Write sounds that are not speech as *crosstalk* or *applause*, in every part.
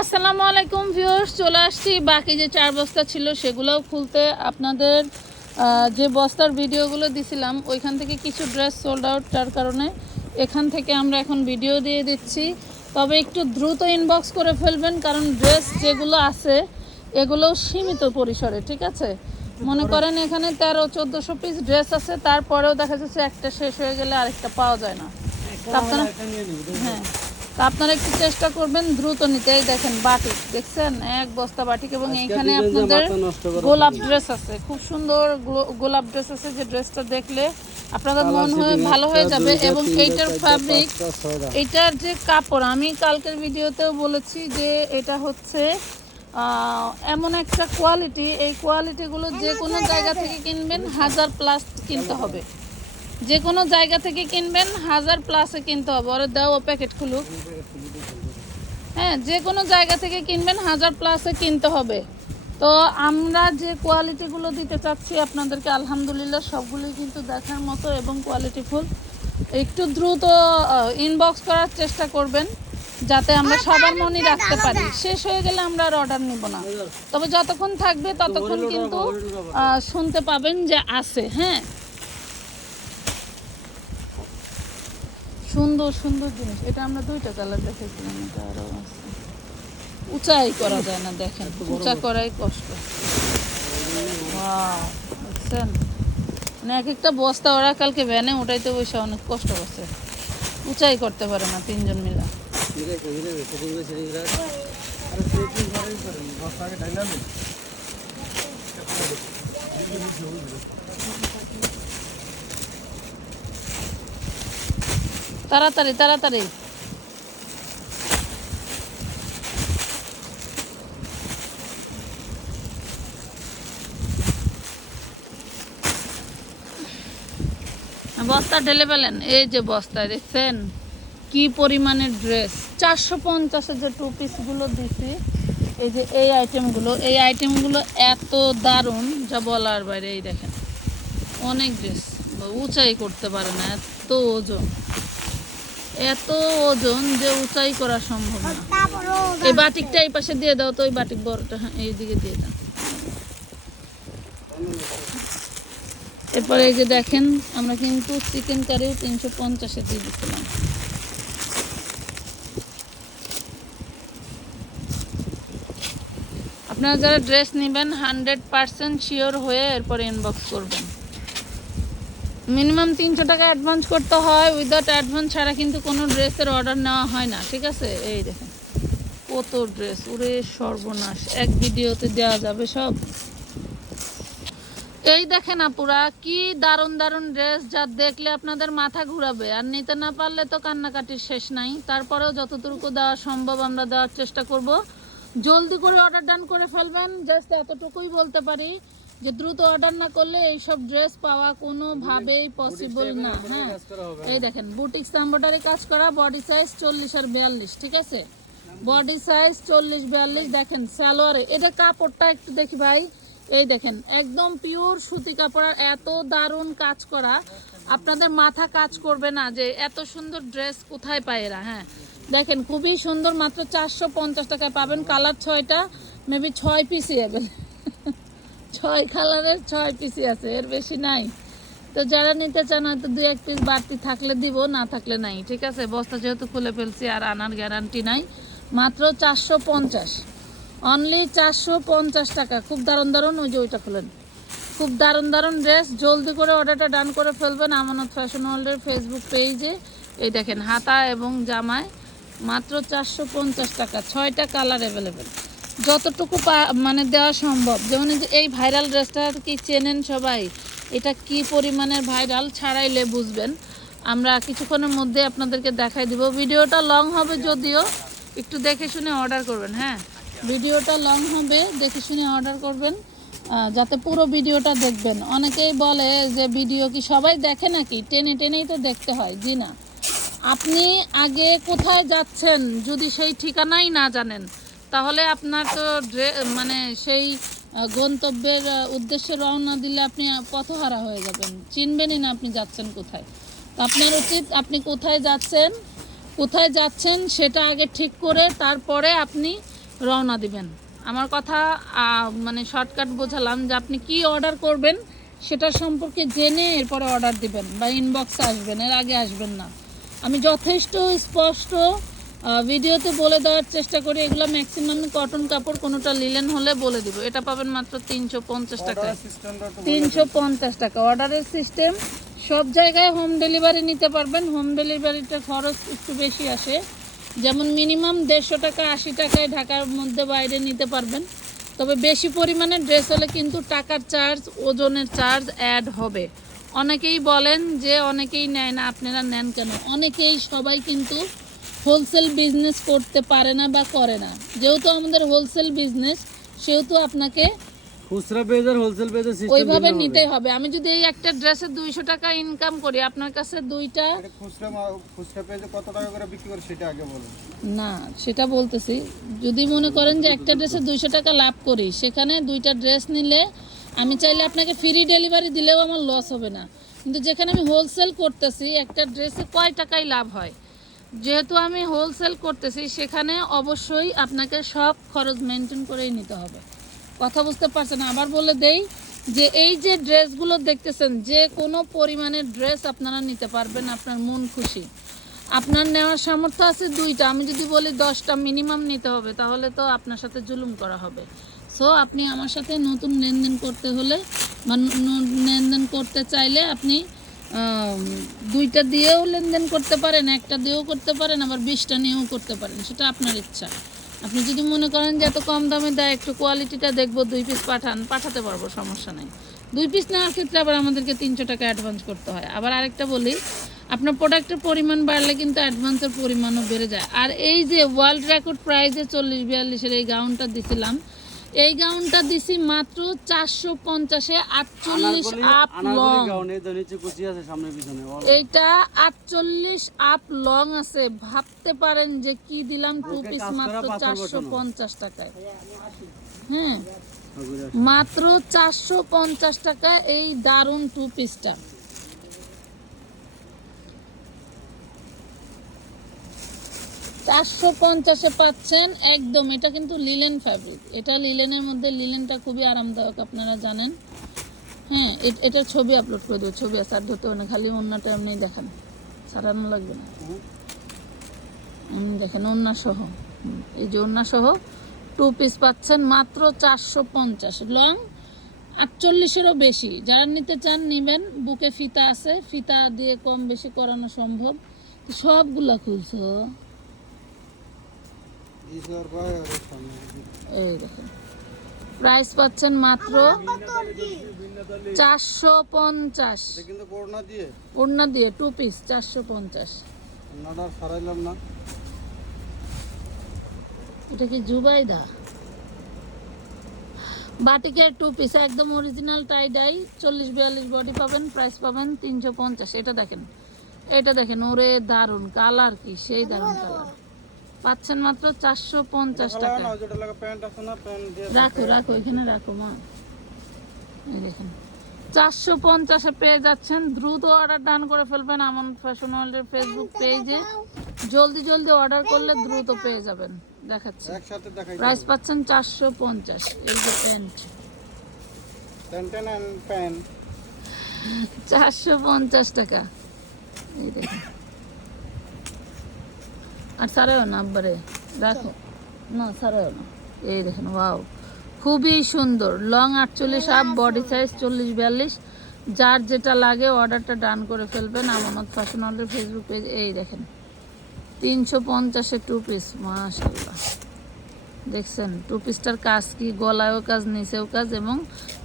আসসালামু আলাইকুম ভিউয়ার্স চলে আসছি। বাকি যে চার বস্তা ছিল সেগুলোও খুলতে আপনাদের যে বস্তার ভিডিওগুলো দিছিলাম ওইখান থেকে কিছু ড্রেস সোল্ড আউট তার কারণে এখান থেকে আমরা এখন ভিডিও দিয়ে দিচ্ছি। তবে একটু দ্রুত ইনবক্স করে ফেলবেন কারণ ড্রেস যেগুলো আছে এগুলো সীমিত পরিসরে ঠিক আছে? মনে করেন এখানে তেরো চোদ্দোশো পিস ড্রেস আছে তারপরেও দেখা যাচ্ছে একটা শেষ হয়ে গেলে আরেকটা পাওয়া যায় না। আপনারা হ্যাঁ। তা আপনারা একটু চেষ্টা করবেন দ্রুত নিতে। এই দেখেন বাটিক দেখছেন? এক বস্তা বাটিক এবং এইখানে আপনাদের গোলাপ ড্রেস আছে। খুব সুন্দর গোলাপ ড্রেস আছে যে ড্রেসটা দেখলে আপনাদের মন হয়ে ভালো হয়ে যাবে এবং এইটার ফ্যাব্রিক এইটার যে কাপড় আমি কালকের ভিডিওতেও বলেছি যে এটা হচ্ছে এমন একটা কোয়ালিটি এই কোয়ালিটিগুলো যে কোনো জায়গা থেকে কিনবেন হাজার প্লাস কিনতে হবে। যে কোনো জায়গা থেকে কিনবেন হাজার প্লাসে কিনতে হবে। ওরা দাও ও প্যাকেট খুলুক। হ্যাঁ যে কোনো জায়গা থেকে কিনবেন হাজার প্লাসে কিনতে হবে। তো আমরা যে কোয়ালিটিগুলো দিতে চাচ্ছি আপনাদেরকে আলহামদুলিল্লাহ সবগুলোই কিন্তু দেখার মতো এবং কোয়ালিটিফুল একটু দ্রুত ইনবক্স করার চেষ্টা করবেন যাতে আমরা সবার মনে রাখতে পারি। শেষ হয়ে গেলে আমরা আর অর্ডার নিব না। তবে যতক্ষণ থাকবে ততক্ষণ কিন্তু শুনতে পাবেন যে আছে হ্যাঁ। সুন্দর সুন্দর জিনিস। এটা আমরা দুইটা কালার দেখেছিলাম এটা আরও আছে। উঁচাই করা যায় না দেখেন। উঁচা করাই কষ্ট। দেখছেন? মানে এক একটা বস্তা ওরা কালকে ভ্যানে উঠাইতে বসে অনেক কষ্ট করছে। উঁচাই করতে পারে না তিনজন মিলা মিলে। তাড়াতাড়ি তাড়াতাড়ি। বস্তা ঢেলে পেলেন এই যে বস্তায়, দেখছেন? কি পরিমাণের ড্রেস চারশো পঞ্চাশের যে টু পিসগুলো দিছি, এই যে এই আইটেমগুলো এই আইটেমগুলো এত দারুণ, যা বলার বাইরে, এই দেখেন। অনেক ড্রেস উঁচাই করতে পারে না, এত ওজন। এত ওজন যে উঁচাই করা সম্ভব না। এই বাটিকটা এই পাশে দিয়ে দাও তো ওই বাটিক বড়টা হ্যাঁ এইদিকে দিয়ে দাও। এরপরে এই যে দেখেন আমরা কিন্তু চিকেন কারিও তিনশো পঞ্চাশে দিয়ে দিচ্ছিলাম। আপনারা যারা ড্রেস নেবেন হান্ড্রেড পার্সেন্ট শিওর হয়ে এরপরে ইনবক্স করবেন। মিনিমাম তিনশো টাকা অ্যাডভান্স করতে হয় উইদাউট অ্যাডভান্স ছাড়া কিন্তু কোনো ড্রেসের অর্ডার নেওয়া হয় না, ঠিক আছে? এই দেখেন, কত ড্রেস ওরে সর্বনাশ, এক ভিডিওতে দেওয়া যাবে সব। এই দেখেন আপুরা, কি দারুণ দারুণ ড্রেস যা দেখলে আপনাদের মাথা ঘুরাবে। আর নিতে না পারলে তো কান্নাকাটির শেষ নাই। তারপরেও যতটুকু দেওয়া সম্ভব আমরা দেওয়ার চেষ্টা করব। জলদি করে অর্ডার ডান করে ফেলবেন জাস্ট এতটুকুই বলতে পারি। যে দ্রুত অর্ডার না করলে এইসব ড্রেস পাওয়া কোনোভাবেই পসিবল না হ্যাঁ। এই দেখেন বুটিক্স এম্বয়ডারি কাজ করা বডি সাইজ চল্লিশ আর বিয়াল্লিশ, ঠিক আছে? বডি সাইজ চল্লিশ, বিয়াল্লিশ, দেখেন, সালোয়ারে। এটা কাপড়টা একটু দেখি ভাই। এই দেখেন, একদম পিওর সুতি কাপড় আর এত দারুণ কাজ করা। আপনাদের মাথা কাজ করবে না যে এত সুন্দর ড্রেস কোথায় পায় এরা হ্যাঁ। দেখেন, খুবই সুন্দর, মাত্র চারশো পঞ্চাশ টাকায় পাবেন। কালার ছয়টা মেবি ছয় পিসই অ্যাভেল ছয় কালারের ছয় পিসই আছে, এর বেশি নাই। তো যারা নিতে চান হয়তো দু এক পিস বাড়তি থাকলে দিব, না থাকলে নাই, ঠিক আছে? বস্তা যেহেতু খুলে ফেলছি, আর আনার গ্যারান্টি নাই। মাত্র চারশো পঞ্চাশ। অনলি চারশো পঞ্চাশ টাকা। খুব দারুণ দারুণ, ওই যে ওইটা খুলেন। খুব দারুণ দারুণ ড্রেস জলদি করে অর্ডারটা ডান করে ফেলবেন আমানত ফ্যাশন ওয়ার্ল্ডের ফেসবুক পেজে এই দেখেন, হাতা এবং জামায় মাত্র চারশো পঞ্চাশ টাকা, ছয়টা কালার অ্যাভেলেবেল যতটুকু মানে দেওয়া সম্ভব। যেমন এই ভাইরাল ড্রেসটা কি চেনেন সবাই? এটা কি পরিমাণের ভাইরাল ছাড়াইলে বুঝবেন। আমরা কিছুক্ষণের মধ্যে আপনাদেরকে দেখাই দিব। ভিডিওটা লং হবে যদিও, একটু দেখে শুনে অর্ডার করবেন হ্যাঁ? ভিডিওটা লং হবে, দেখে শুনে অর্ডার করবেন যাতে পুরো ভিডিওটা দেখবেন। অনেকেই বলে যে, ভিডিও কি সবাই দেখে নাকি? টেনে টেনেই তো দেখতে হয়, জি না। আপনি আগে কোথায় যাচ্ছেন যদি সেই ঠিকানাই না জানেন তাহলে আপনার তো মানে সেই গন্তব্যের উদ্দেশ্যে রওনা দিলে আপনি পথহারা হয়ে যাবেন। চিনবেনই না আপনি যাচ্ছেন কোথায়। আপনার উচিত আপনি কোথায় যাচ্ছেন কোথায় যাচ্ছেন সেটা আগে ঠিক করে তারপরে আপনি রওনা দিবেন। আমার কথা মানে শর্টকাট বোঝালাম যে আপনি কি অর্ডার করবেন সেটা সম্পর্কে জেনে এরপরে অর্ডার দিবেন বা ইনবক্সে আসবেন, এর আগে আসবেন না। আমি যথেষ্ট স্পষ্ট ভিডিওতে বলে দেওয়ার চেষ্টা করি এগুলো ম্যাক্সিমাম কটন কাপড় কোনোটা লিলেন হলে বলে দিব। এটা পাবেন মাত্র তিনশো পঞ্চাশ টাকা তিনশো পঞ্চাশ টাকা। অর্ডারের সিস্টেম সব জায়গায় হোম ডেলিভারি নিতে পারবেন। হোম ডেলিভারিটা খরচ একটু বেশি আসে। যেমন মিনিমাম দেড়শো টাকা আশি টাকায় ঢাকার মধ্যে বাইরে নিতে পারবেন। তবে বেশি পরিমাণে ড্রেস হলে কিন্তু টাকার চার্জ ওজনের চার্জ অ্যাড হবে। অনেকেই বলেন যে অনেকেই নেয় না। আপনারা নেন কেন? অনেকেই সবাই কিন্তু হোলসেল বিজনেস করতে পারে না বা করে না। যেহেতু আমাদের হোলসেল বিজনেস সেহেতু আপনাকে খুচরা পেজ আর হোলসেল পেজের সিস্টেম ওইভাবে নিতেই হবে। আমি যদি এই একটা ড্রেসে দুইশো টাকা ইনকাম করি আপনার কাছে দুইটা খুচরা খুচরা পেজে কত টাকা করে বিক্রি করে সেটা আগে বলুন। না সেটা বলতেছি। যদি মনে করেন যে একটা ড্রেসে দুইশো টাকা লাভ করি সেখানে দুইটা ড্রেস নিলে আমি চাইলে আপনাকে ফ্রি ডেলিভারি দিলেও আমার লস হবে না। কিন্তু যেখানে আমি হোলসেল করতেছি একটা ড্রেসে কয় টাকাই লাভ হয়? যেহেতু আমি হোলসেল করতেছি, সেখানে অবশ্যই আপনাকে সব খরচ মেনটেন করেই নিতে হবে। কথা বুঝতে পারছেন? আবার বলে দেই যে এই যে ড্রেসগুলো দেখতেছেন, যে কোনো পরিমাণের ড্রেস আপনারা নিতে পারবেন আপনার মন খুশি। আপনার নেওয়ার সামর্থ্য আছে দুইটা। আমি যদি বলি দশটা মিনিমাম নিতে হবে, তাহলে তো আপনার সাথে জুলুম করা হবে। সো আপনি আমার সাথে নতুন লেনদেন করতে হলে বা ন- ন- লেনদেন করতে চাইলে আপনি দুইটা দিয়েও লেনদেন করতে পারেন, একটা দিয়েও করতে পারেন, আবার বিশটা নিয়েও করতে পারেন, সেটা আপনার ইচ্ছা। আপনি যদি মনে করেন যে এত কম দামে দেয়, একটু কোয়ালিটিটা দেখব, দুই পিস পাঠান, পাঠাতে পারব, সমস্যা নেই। দুই পিস নেওয়ার ক্ষেত্রে আবার আমাদেরকে তিনশো টাকা অ্যাডভান্স করতে হয়। আবার আরেকটা বলি, আপনার প্রোডাক্টের পরিমাণ বাড়লে কিন্তু অ্যাডভান্সের পরিমাণও বেড়ে যায়। আর এই যে ওয়ার্ল্ড রেকর্ড প্রাইজে চল্লিশ, বিয়াল্লিশের এই গাউনটা দিছিলাম এই গাউনটা দিছি মাত্র চারশো পঞ্চাশে আটচল্লিশ আপ লং। এইটা আটচল্লিশ আপ লং আছে। ভাবতে পারেন যে কি দিলাম টু পিস মাত্র চারশো পঞ্চাশ টাকায়। হ্যাঁ। মাত্র চারশো পঞ্চাশ টাকা এই দারুণ টু। পিসটা চারশো পঞ্চাশে পাচ্ছেন একদম, এটা কিন্তু লিলেন ফ্যাব্রিক এটা লিলেনের মধ্যে লিলেনটা খুবই আরামদায়ক, আপনারা জানেন। হ্যাঁ এটার ছবি আপলোড করে দেবো, ছবি আর ধরতে হবে না, খালি অন্যটা এমনি দেখান। সারানো লাগবে না। দেখেন অন্যা সহ এই যে অন্যা সহ টু পিস পাচ্ছেন মাত্র চারশো পঞ্চাশ। লং আটচল্লিশেরও বেশি। যারা নিতে চান, নেবেন। বুকে ফিতা আছে, ফিতা দিয়ে কম বেশি করানো সম্ভব। সবগুলা খুলছো বিশ হাজার পায় আর এর সামনে এই দেখেন। প্রাইস পাচ্ছেন মাত্র চারশো পঞ্চাশ। ওড়না দিয়ে টু পিস চারশো পঞ্চাশ। এটা কি জুবাইদা? বাটিকের টু পিস একদম অরিজিনাল টাই ডাই চল্লিশ বিয়াল্লিশ বডি পাবেন প্রাইস পাবেন তিনশো পঞ্চাশ। এটা দেখেন এটা দেখেন, ওরে দারুণ কালার কি? সেই দারুণ কালার পাচ্ছেন মাত্র চারশো পঞ্চাশ টাকা। রাখো রাখো এখানে রাখো মা। দেখেন। চারশো পঞ্চাশে পেয়ে যাচ্ছেন। দ্রুত অর্ডার ডান করে ফেলবেন আমন ফ্যাশন ওয়ার্ল্ডের ফেসবুক পেজে জলদি জলদি অর্ডার করলে দ্রুত পেয়ে যাবেন। দেখাচ্ছি। প্রাইস পাচ্ছেন চারশো পঞ্চাশ। এই যে প্যান্ট। চারশো পঞ্চাশ টাকা। এই দেখেন। আর সারাও না, আব্বারে। রাখো না সারাও না। এই দেখেন, ওয়াও। খুবই সুন্দর। লং আটচল্লিশ আপ বডি সাইজ চল্লিশ, বিয়াল্লিশ। যার যেটা লাগে অর্ডারটা ডান করে ফেলবেন। আমানত ফ্যাশন অর্ডার ফেসবুক পেজ এই দেখেন। তিনশো পঞ্চাশে টু পিস মাশাল্লাহ দেখছেন টু পিসটার কাজ কি? গলায়ও কাজ, নিচেও কাজ এবং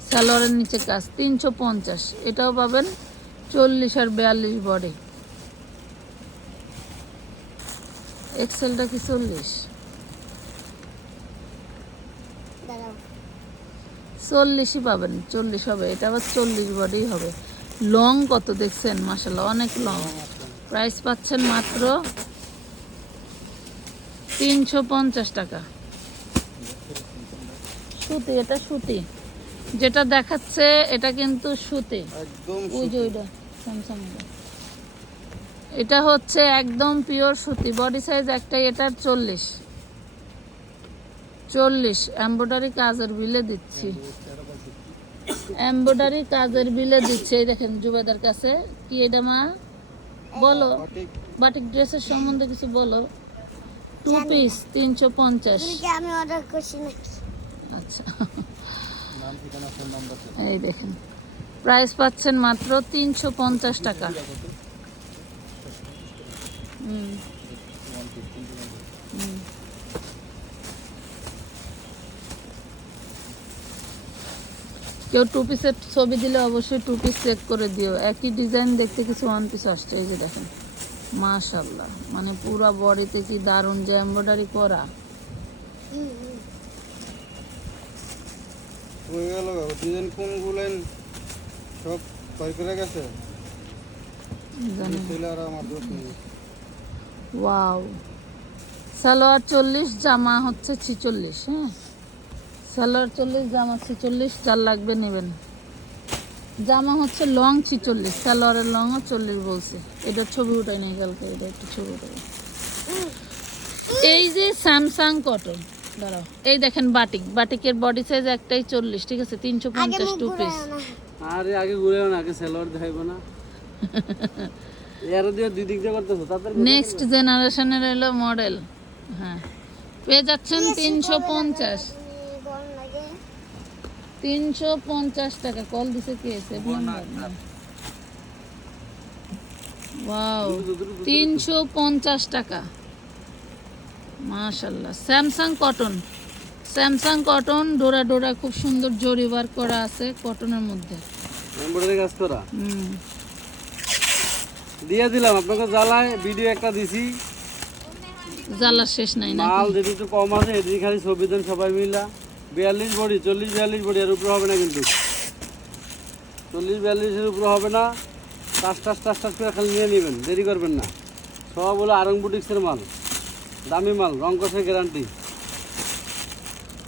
স্যালোয়ারের নিচে কাজ। তিনশো পঞ্চাশ। এটাও পাবেন চল্লিশ আর বিয়াল্লিশ বডি এক্সেলটা কি চল্লিশ? চল্লিশই পাবেন চল্লিশ হবে। এটা আবার চল্লিশ বডি হবে। লং কত দেখছেন? মাসাল্লাহ অনেক লং। প্রাইস পাচ্ছেন মাত্র তিনশো পঞ্চাশ টাকা। সুতি এটা সুতি। যেটা দেখাচ্ছে এটা কিন্তু সুতি। ওই যে ওইটা স্যামসাং এটা হচ্ছে একদম পিওর সুতি। বডি সাইজ একটাই এটার চল্লিশ। চল্লিশ। এম্ব্রয়ডারি কাজের বিলে দিচ্ছি। এম্ব্রয়ডারি কাজের বিলে দিচ্ছে। এই দেখেন জুবেদার কাছে। কি এটা মা? বলো। বাটিক ড্রেসের সম্বন্ধে কিছু বলো। টু পিস তিনশো পঞ্চাশ। আমি অর্ডার করছি নাকি? আচ্ছা। এই দেখেন। প্রাইস পাচ্ছেন মাত্র তিনশো পঞ্চাশ টাকা। হুম। হুম। কেউ টু পিসের ছবি দিলে অবশ্যই টু পিস চেক করে দিও। একই ডিজাইন দেখতে কিছু ওয়ান পিস আসছে এই যে দেখেন। মাশাল্লাহ মানে পুরো বডিতে কি দারুণ যে এমব্রয়ডারি করা। হয়ে গেল ডিজাইন কোনগুলো সব করে গেছে? জানি। ছেলে আর আমার দোষ নেই। ওয়াও সালোয়ার চল্লিশ জামা হচ্ছে ছিচল্লিশ হ্যাঁ? সালোয়ার চল্লিশ জামা ছিচল্লিশ যার লাগবে নেবেন। জামা হচ্ছে লং ছিচল্লিশ সালোয়ারের লংও চল্লিশ বলছে। এটার ছবি উঠাই নেই কালকে এটা একটু ছবি উঠাই। এই যে স্যামসাং কটন দাঁড়াও। এই দেখেন বাটিক বাটিকের বডি সাইজ একটাই চল্লিশ ঠিক আছে? তিনশো পঞ্চাশ টু পিস আরে আগে ঘুরেও না আগে সেলোয়ার দেখাইবো না। *laughs* নেক্সট জেনারেশনের এলো মডেল হ্যাঁ। পেয়ে যাচ্ছেন তিনশো পঞ্চাশ। তিনশো পঞ্চাশ টাকা। কল দিছে কে? ওয়াও তিনশো পঞ্চাশ টাকা। মাশাল্লাহ স্যামসাং কটন স্যামসাং কটন ডোরা ডোরা খুব সুন্দর জরি ওয়ার্ক করা আছে কটনের মধ্যে। কাজ করা? হুম। দিয়ে দিলাম আপনাকে জ্বালায় ভিডিও একটা দিছি। জ্বালা শেষ নাই না মাল যেটি একটু কম আছে এদিকে খালি ছবি দেন সবাই মিলা। বিয়াল্লিশ বডি চল্লিশ বিয়াল্লিশ বডি এর উপরে হবে না কিন্তু। চল্লিশ বিয়াল্লিশের উপরে হবে না। টাস টাস টাস টাস করে খালি নিয়ে নেবেন দেরি করবেন না। সব হলো আরং বুটিক্সের মাল দামি মাল রং কষের গ্যারান্টি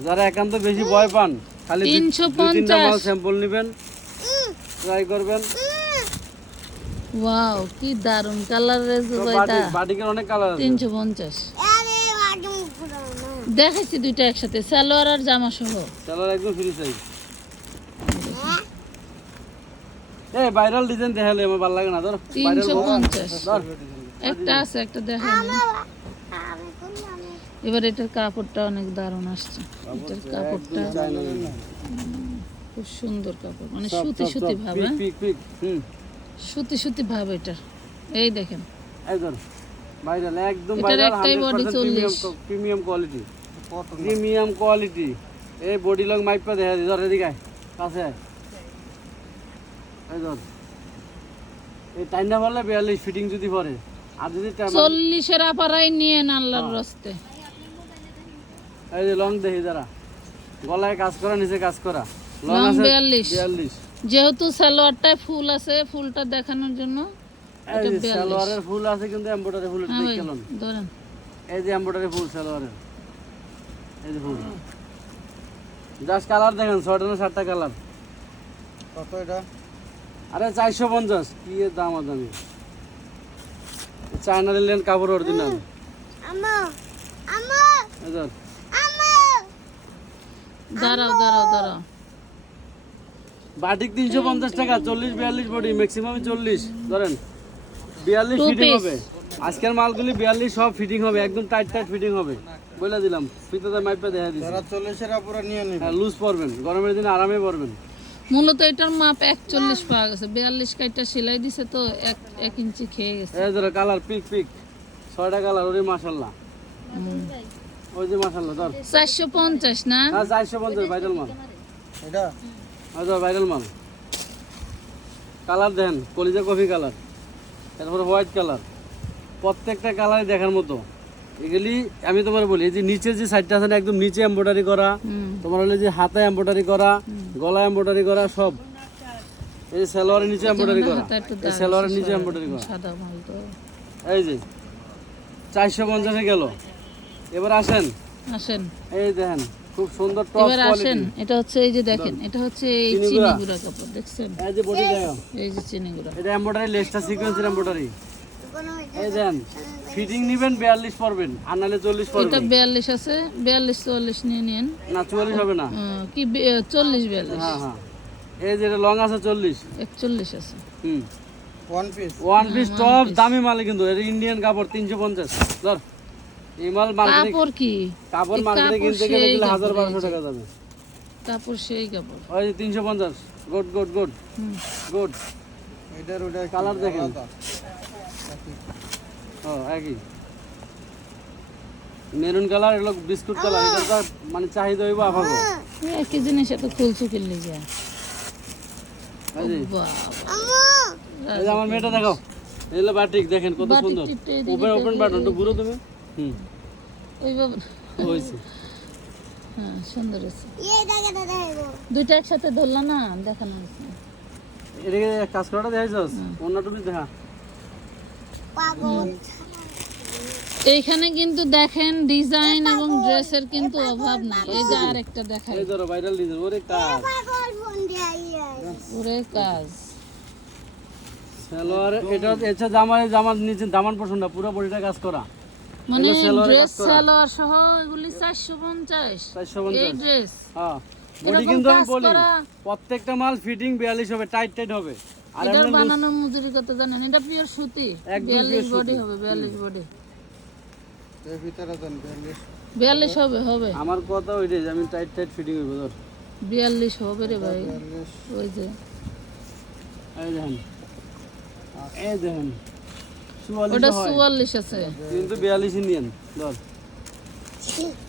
যারা একান্ত বেশি ভয় পান খালি তিনটা মাল স্যাম্পল নেবেন ট্রাই করবেন। ওয়াও কি দারুণ কালারের তো এটা বাটিকের অনেক কালার আছে। তিনশো পঞ্চাশ। আরে আগে মুখ ঘুরাও দেখাইছি দুইটা একসাথে সালোয়ার আর জামা সহ কালার একদম ফ্রি সাইজ এই ভাইরাল ডিজাইন দেখালে আমার ভালো লাগে না ধর। ভাইরাল তিনশো পঞ্চাশ। ধর। একটা আছে একটা দেখাই এবার এটার কাপড়টা অনেক দারুণ আসছে। এটার কাপড়টা খুব সুন্দর কাপড় মানে সুতি সুতি ভাব হ্যাঁ? পিক পিক হুম। সুতি সুতি ভাব এটার এই দেখেন। এই ধর ভাইরাল একদম ভাইরাল একটাই 100% 40 premium premium quality premium quality এই বডি লং মাইপা দেখা দি ধর এদিকে কাছে। এই ধর। এই টাইনা বললে বিয়াল্লিশ ফিটিং যদি পরে। আর যদি টা- চল্লিশের আপারাই নিয়ে আল্লাহর রস্তে। এই যে লং দেখি যারা গলায় কাজ করা নিচে কাজ করা। লং আছে বিয়াল্লিশ। বিয়াল্লিশ। যেহেতু সালোয়ারটায় ফুল আছে ফুলটা দেখানোর জন্য সালোয়ারের ফুল আছে কিন্তু এমব্রয়ডারি ফুল হ্যাঁ ভাই দেখলাম ধরেন। এই যে এমব্রয়ডারি ফুল সালোয়ারের। এই যে ফুল। জাস্ট কালার দেখেন ছয়টা না সাতটা কালার। কত এটা? আরে চারশো পঞ্চাশ। কি দাম আছে আমি চায়না রিলেন কাপড় অরিজিনাল দাঁড়াও দাঁড়াও দাঁড়াও। বাটিক তিনশো পঞ্চাশ টাকা চল্লিশ বিয়াল্লিশ বডি ম্যাক্সিমাম চল্লিশ ধরেন। বিয়াল্লিশ ফিটিং হবে। আজকের মালগুলি বিয়াল্লিশ সব ফিটিং হবে একদম টাইট টাইট ফিটিং হবে। বলে দিলাম ফিতাতে মাইপে দেখা দিচ্ছি যারা চল্লিশের আপুরা নিয়ে নিবে। হ্যাঁ লুজ পরবেন গরমের দিনে আরামে পরবেন। মূলত এটার মাপ একচল্লিশ পাওয়া গেছে। বিয়াল্লিশ কাইটা সেলাই দিছে তো এক এক ইঞ্চি খেয়ে গেছে। এই ধরো কালার পিক পিক। ছয়টা কালার ওরে মাসাল্লাহ ওই যে মাসাল্লাহ ধর। চারশো পঞ্চাশ না? হ্যাঁ চারশো পঞ্চাশ ভাইরাল মাল। এটা? ধর ভাইরাল মাল। কালার দেন কলিজা কফি কালার তারপরে হোয়াইট কালার প্রত্যেকটা কালারই দেখার মতো। এগুলি আমি তোমার বলি যে নিচে যে সাইডটা আছে না একদম নিচে এমব্রয়ডারি করা তোমার হলে যে হাতে এমব্রয়ডারি করা গলা এমব্রয়ডারি করা সব। এই সালোয়ারের নিচে এমব্রয়ডারি করা। এই সালোয়ারের নিচে এমব্রয়ডারি করা। সাদা মাল তো। এই যে চারশো পঞ্চাশে গেল। এবার আসেন। আসেন। এই দেখেন খুব সুন্দর টপ এবার আসেন এটা হচ্ছে এই যে দেখেন এটা হচ্ছে এই চিনি গুঁড়া। কাপড় দেখছেন? এই যে বডি দেখো এই যে চিনি গুঁড়া এটা এমব্রয়ডারি লেসটা সিকোয়েন্সের এমব্রয়ডারি এই দেন ফিটিং নিবেন বিয়াল্লিশ পড়বেন আর চল্লিশ এটা পড়বেন বিয়াল্লিশ আছে বিয়াল্লিশ চুয়াল্লিশ নিয়ে নিন। না চুয়াল্লিশ হবে না। কি বি- চল্লিশ বিয়াল্লিশ। হ্যাঁ হ্যাঁ। এই যেটা লং আছে চল্লিশ। একচল্লিশ আছে। হুম। One piece one piece top দামি মাল কিন্তু এটা ইন্ডিয়ান কাপড় তিনশো পঞ্চাশ। ধর। এই মাল মার্কেটে কাপড় কি? কাপড় মার্কেটে কিনতে গেলে গেলে হাজার বারোশো। টাকা যাবে কাপড় সেই কাপড়। ওই তিনশো পঞ্চাশ। গুড গুড গুড হুম। গুড এটার ওটা Colour দেখেন। ও একই। মেরুন কালার এগুলো বিস্কুট কালার। এটা তো মানে চাহিদা হইব এই একই জিনিস এত খুলছু কিনলে যা। বাবা। আম্মু এই আমার মেয়েটা দেখো এগুলো বাটিক দেখেন কত সুন্দর। ওপেন ওপেন বাটন একটু ঘুরো তুমি। ওইভাবে হ্যাঁ সুন্দর আছে দুইটা একসাথে ধরলা না দেখানো হয়েছে। এটাকে কাজ করাটা দেখাইছস? অন্য টুপি দেখা। এইখানে কিন্তু দেখেন ডিজাইন এবং ড্রেসের কিন্তু অভাব নাই। এই যে আর একটা দেখাই। এই ধরো ভাইরাল ডিজাইন ওরে কাজ। ওরে কাজ। সালোয়ার এটা এসে জামা জামার নিচে দামান পছন্দ পুরো বডিটা কাজ করা। মানে ড্রেস সালোয়ার সহ এগুলি চারশো পঞ্চাশ। চারশো এই ড্রেস। হ্যাঁ। বডি কিন্তু আমি বলি প্রত্যেকটা মাল ফিটিং বিয়াল্লিশ হবে টাইট টাইট হবে। আর এটার বানানোর মজুরি কত জানেন এটা পিওর সুতি। একদম বিয়াল্লিশ pure বডি হবে বিয়াল্লিশ বডি এর ভিতরে দেন বিয়াল্লিশ। বিয়াল্লিশ হবে হবে। আমার কথা ওইটাই যে আমি টাইট টাইট ফিটিং হইব ধর। বিয়াল্লিশ হবে রে ভাই। ওই যে। এই দেখেন। এই দেখেন। ওটা চুয়াল্লিশ আছে। কিন্তু বিয়াল্লিশ ইন্ডিয়ান ধর।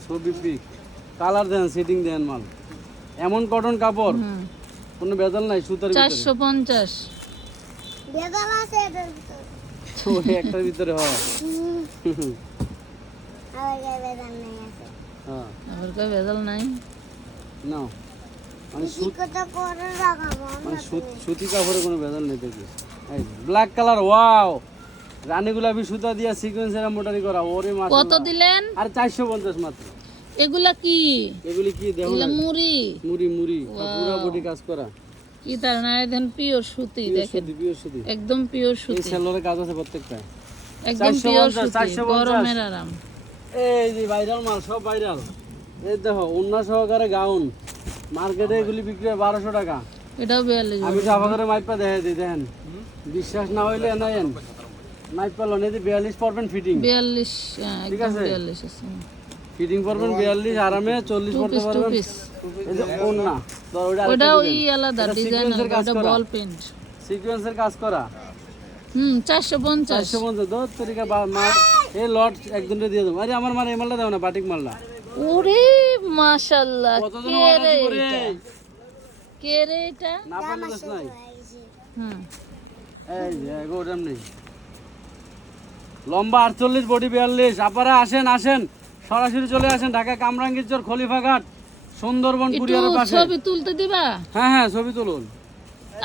ছবি পিক কালার দেন সেটিং দেন মাল। এমন কটন কাপড় কোনো বেজাল নাই সুতার ভিতরে। চারশো পঞ্চাশ। আছে ওই একটার ভিতরে হয়। গায়ে নেই আছে। হ্যাঁ। নাই। না। মানে মানে সুত- সুতি কাপড়ে কোনো বেজাল নেই দেখি। ব্ল্যাক কালার ওয়াও রানী গোলাপি সুতা দিয়া সিকোয়েন্সের মোটারি করা ওরে মাছ কত দিলেন? আর চারশো পঞ্চাশ মাত্র। এগুলা কি? এগুলি কি দেখো এগুলা মুড়ি? মুড়ি মুড়ি। পুরো বডি কাজ করা। কি তার না পিওর সুতি দেখেন। পিওর সুতি। একদম পিওর এই সুতি। সেলোরে কাজ আছে প্রত্যেকটা একদম পিওর সুতি গরমের আরাম। এই যে ভাইরাল মাল সব ভাইরাল এই দেখো অন্য সহকারে গাউন মার্কেটে এগুলি বিক্রি হয় বারোশো টাকা। এটাও বিয়াল্লিশ আমি সাফা করে মাইপা দিই দেখেন। বিশ্বাস না হইলে এনায়েন মাইপা লন এই যে বিয়াল্লিশ পড়বেন ফিটিং বিয়াল্লিশ হ্যাঁ, ঠিক আছে? বিয়াল্লিশ আছে। ফিটিং পড়বেন বিয়াল্লিশ আরামে চল্লিশ পড়তে পারবেন। এই যে অন্য ওটা ওই আলাদা ডিজাইন কাজ ওটা করা। বল পেন্ট সিকোয়েন্সের কাজ করা। হুম চারশো পঞ্চাশ। চারশো পঞ্চাশ দশ তরিকা মাল এই লট একজনকে দিয়ে দেবো। আরে আমার মাল এই মালটা দেবো না বাটিক মালটা। ওরে কতজন কে রে এটা? কে রে এটা? না পারলে নাই। হুম। এই যে এগো নেই। লম্বা আটচল্লিশ বডি বিয়াল্লিশ। আপনারা আসেন আসেন। সরাসরি চলে আসেন ঢাকা কামরাঙ্গীরচর খলিফাঘাট সুন্দরবন কুরিয়ারের পাশে। ছবি তুলতে দিবা? হ্যাঁ হ্যাঁ ছবি তুলুন।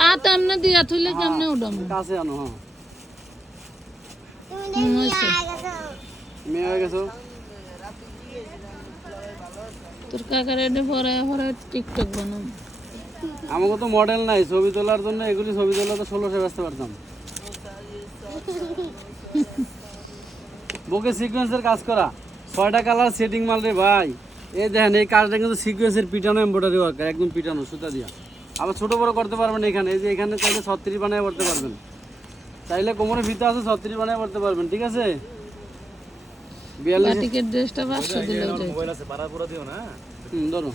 আ তেমনে দিয়া থইলে কেমনে উডম কাছে আনো হ্যাঁ। মেয়ে হয়ে গেছো? তোর কাকার এটা পরে পরে টিকটক বানাম। আমাকে তো মডেল নাই ছবি তোলার জন্য এগুলি ছবি তোলা তো ষোলোশো ব্যস্ত পারতাম। বুকে সিকোয়েন্সের কাজ করা। ছয়টা কালার সেটিং মাল রে ভাই। এই দেখেন এই কাজটা কিন্তু সিকোয়েন্সের পিটানো এমব্রয়ডারি ওয়ার্ক একদম পিটানো সুতা দিয়া। আবার ছোটো বড়ো করতে পারবেন এখানে। এই যে এখানে চাইলে ছত্রিশ বানায় করতে পারবেন। চাইলে কোমরে ভিতরে আছে ছত্রিশ বানায় করতে পারবেন ঠিক আছে? বিয়াল্লিশ বাটিকের ড্রেসটা পাঁচশো দিলেও হুম ধরো।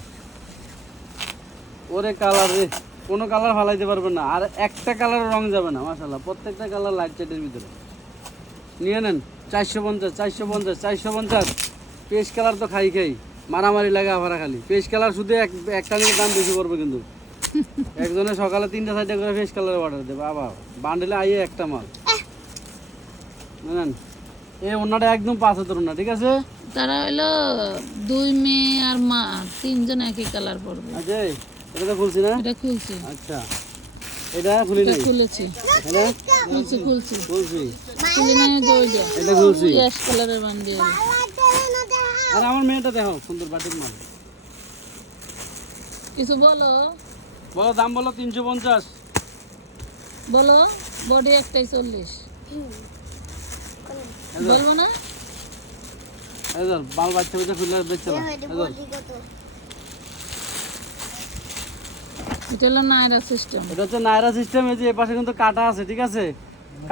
ওরে কালার রে কোনো কালার ফালাইতে পারবে না। আর একটা কালার রং যাবে না মাসাল্লাহ প্রত্যেকটা কালার লাইট চাইটের ভিতরে। নিয়ে নেন। চারশো পঞ্চাশ চারশো পঞ্চাশ চারশো পঞ্চাশ। পেস্ট কালার তো খাই খাই মারামারি লাগে আভারা খালি। পেস্ট কালার শুধু এক একটা নিয়ে দাম বেশি পড়বে কিন্তু। *laughs* একজনে সকালে তিনটা চারটা করে ফেস কালার অর্ডার দেবে বাবা বান্ডেলে আইয়ে একটা মাল। নেন এই অন্যটা একদম পাঁচ হাজার না ঠিক আছে? তারা হইল দুই মেয়ে আর মা তিনজন একই কালার পরবে আচ্ছা এটা তো খুলছি না? এটা খুলছি। আচ্ছা। এটা খুলি নাই খুলেছি। এটা? খুলছি খুলছি। খুলছি। খুলি নাই এটা খুলছি। ইয়াস কালারের আর আমার মেয়েটা দেখো সুন্দর বাটির মাল। কিছু বলো? বলো দাম বলো তিনশো পঞ্চাশ। বলো বডি একটাই চল্লিশ। বলব না? এই ধর, বাল বাচ্চা বাচ্চা খুলে বেচছে না এটি হলো নায়রা সিস্টেম। এটা হচ্ছে নায়রা সিস্টেম এই যে এ পাশে কিন্তু কাটা আছে ঠিক আছে?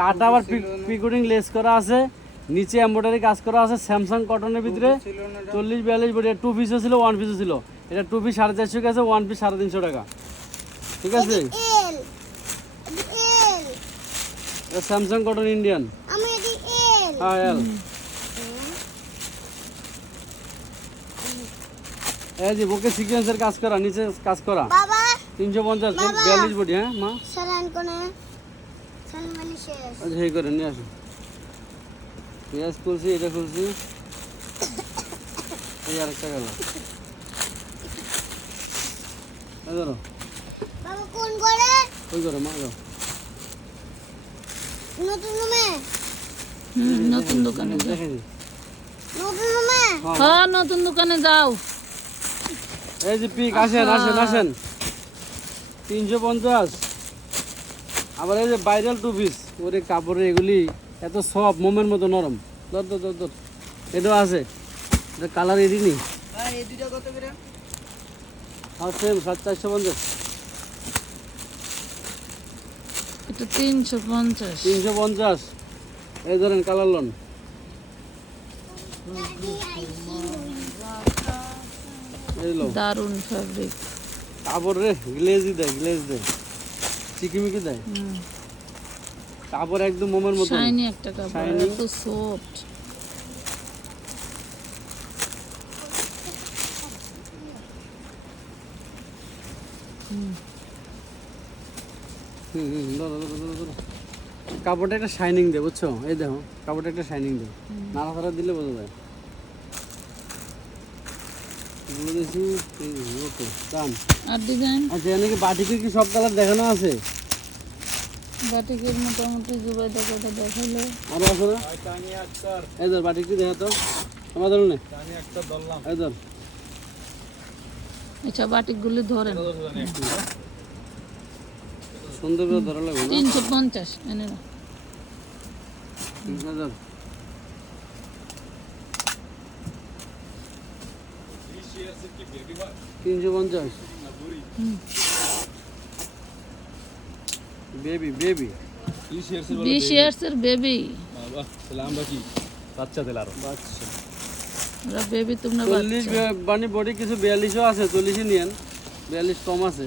কাটা আবার লেস করা আছে নিচে এমব্রয়ডারি কাজ করা আছে স্যামসাং কটনের ভিতরে? চল্লিশ বিয়াল্লিশ বডি টু পিসও ছিল ওয়ান পিসও ছিল। এটা টু পিস সাড়ে চারশো গেছে ওয়ান পিস সাড়ে তিনশো টাকা। ঠিক আছে? এল এটি এল এটা স্যামসাং কটন ইন্ডিয়ান আমি এটি এল হ্যাঁ এল এই যে বুকে সিকোয়েন্সের কাজ করা নিচে কাজ করা। তিনশো পঞ্চাশ বাবা। বিয়াল্লিশ বডি হ্যাঁ মা সারান কোনে সালমানি শেষ আচ্ছা এই করে নিয়ে আসো পেঁয়াজ খুলছি এটা খুলছি এই আরেকটা গেল এই ধরো বাবা কোন করে ওই করে মা যাও নতুন রুমে হুম নতুন দোকানে যাও দেখে দিই। নতুন রুমে হ্যাঁ নতুন দোকানে যাও এই যে পিক আসেন আসেন আসেন তিনশো পঞ্চাশ। আবার এই যে ভাইরাল টু পিস ওরে কাপড়ের এগুলি এত সব মোমের মতো নরম। ধর ধর ধর ধর। এটাও আছে। এটা কালার এরই নি হ্যাঁ সেম সাত চারশো পঞ্চাশ। এটা তিনশো পঞ্চাশ। তিনশো পঞ্চাশ। এই ধরেন কালার লন দারুণ ফ্যাব্রিক রে গ্লেজই দেয় গ্লেজ দেয়। চিকিমিকি দেয়। একদম মোমের মতো। শাইনি একটা কাপড় এত সফট। কাপড়টা একটা শাইনিং দেয় বুঝছ? এই দেখো কাপড়টা একটা শাইনিং দেয়। নাড়াচাড়া দিলে বোঝা যায় এগুলো দেখি এই, ওকে ডান আর ডিজাইন আচ্ছা এখানে কি বাটিকে কি সব কালার দেখানো আছে? বাটিকের মোটামুটি জুবাই দেখো এটা দেখাইলে। আরও আছে না? এই ধর বাটিকটি দেখা তো আমার ধরুন না। এই ধর। আচ্ছা বাটিকগুলি ধরেন। সুন্দর করে ধরা লাগবে তিনশো পঞ্চাশ এনে তিনশো পঞ্চাশ। বেবি বেবি বিশ ইয়ার্সের বেবি বাচ্চা। ওরা বেবি তোমরা চল্লিশ মানে বডি কিছু বিয়াল্লিশও আছে চল্লিশই নিয়েন। বিয়াল্লিশ কম আছে।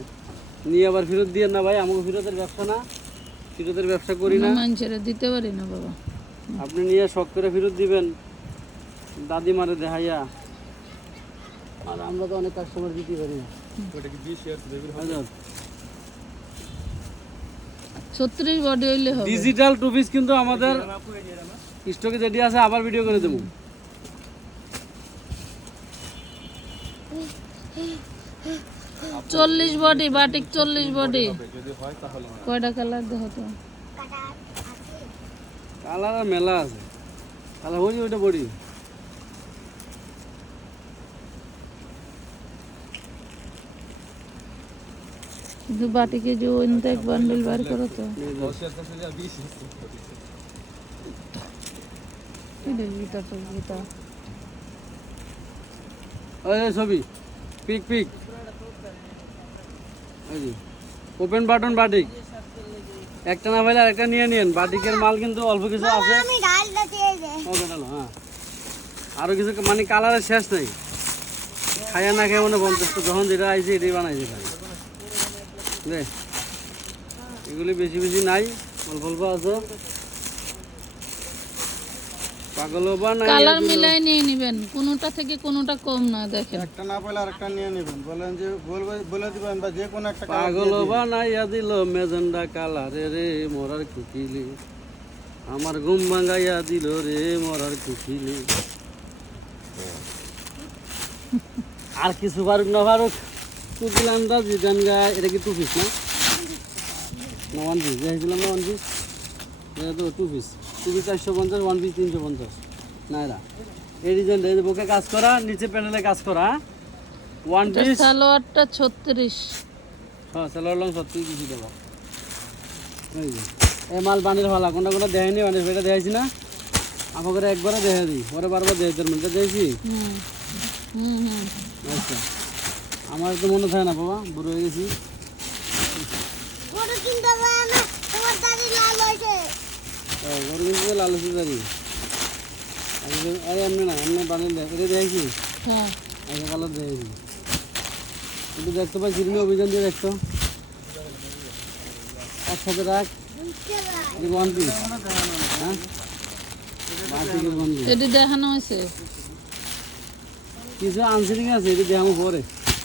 নিয়ে আবার ফেরত দিয়ে না ভাই আমাকে ফেরতের ব্যবসা না। ফেরতের ব্যবসা করি না। মানুষের দিতে পারি না বাবা। আপনি নিয়ে শখ করে ফেরত দিবেন। দাদি মারে দেখাইয়া। আর আমরা তো অনেক কাস্টমার দিতে পারি না। হাজার। ছত্রিশ বডি হইলে ডিজিটাল টু পিস কিন্তু আমাদের স্টকে যেটি আছে আবার ভিডিও করে দেবো। চল্লিশ বডি বাটিক চল্লিশ বডি কয়টা কালার দেখো তো? কালার আর মেলা আছে। কালার হয়েছে ওইটা বডি কিন্তু বাটিকে যে ওইটা এক বান্ডেল বার করো তো। কি তো গীতা ওই ছবি। Pic pic. Open button batik. একটা না পাইলে আরেকটা নিয়ে নিন বাটিকের মাল কিন্তু অল্প কিছু আছে। হ্যাঁ। আরও কিছু মানে কালারের শেষ নেই। খাইয়া না খেয়ে মনে পঞ্চাশ তো যখন যেটা আইছে এটাই বানাইছে দে এগুলি বেশি বেশি নাই অল্প অল্প আছে। পাগল বা নাই কালার মিলাই নিয়ে নিবেন কোনোটা থেকে কোনোটা কম না দেখেন। একটা না পেলে আরেকটা নিয়ে নেবেন। বলেন যে বলবে বলে দিবেন বা যে কোনো একটা পাগল বা নাইয়া দিল মেজেন্ডা কালারে রে মরার কুকিলে। আমার ঘুম ভাঙাইয়া দিল রে মরার কুকিলে। আর কিছু পারুক না পারুক আন্দাজ জিদান গায় এটা কি টু পিস না? না ওয়ান পিস দেখেছিলাম না ওয়ান পিস এটা তো টু পিস টু পিস চারশো পঞ্চাশ ওয়ান পিস তিনশো পঞ্চাশ। নাইরা। এই ডিজাইনটা এই বুকে কাজ করা নিচে প্যানেলে কাজ করা ওয়ান এটা পিস সালোয়ারটা ছত্রিশ। হ্যাঁ সেলোয়ার লং সত্যি কিছু দেবো। এই মাল বানির ভালা কোনটা কোনটা দেয়নি মানে সেটা দেখাইছি না? আমাকে একবারে দেখা দিই পরে বারবার দেখে তোর মধ্যে হুম। আচ্ছা। আমার তো মনে থাকে না বাবা বুড়ো হয়ে গেছি। গরু কিনতে তোমার লাল হয়েছে। ও, গরু কিন্তু লাল হচ্ছে জানি আরে এমনি না এমনি বানিয়ে দেখ এটা দেখছি হ্যাঁ। আগে কালার দেখেছি একটু দেখতে পাই চিরমি অভিযান দিয়ে দেখতো একসাথে রাখ। ওয়ান পিস হ্যাঁ? এটি দেখানো হয়েছে। কিছু আনসিলিং আছে এটা দেখাবো পরে।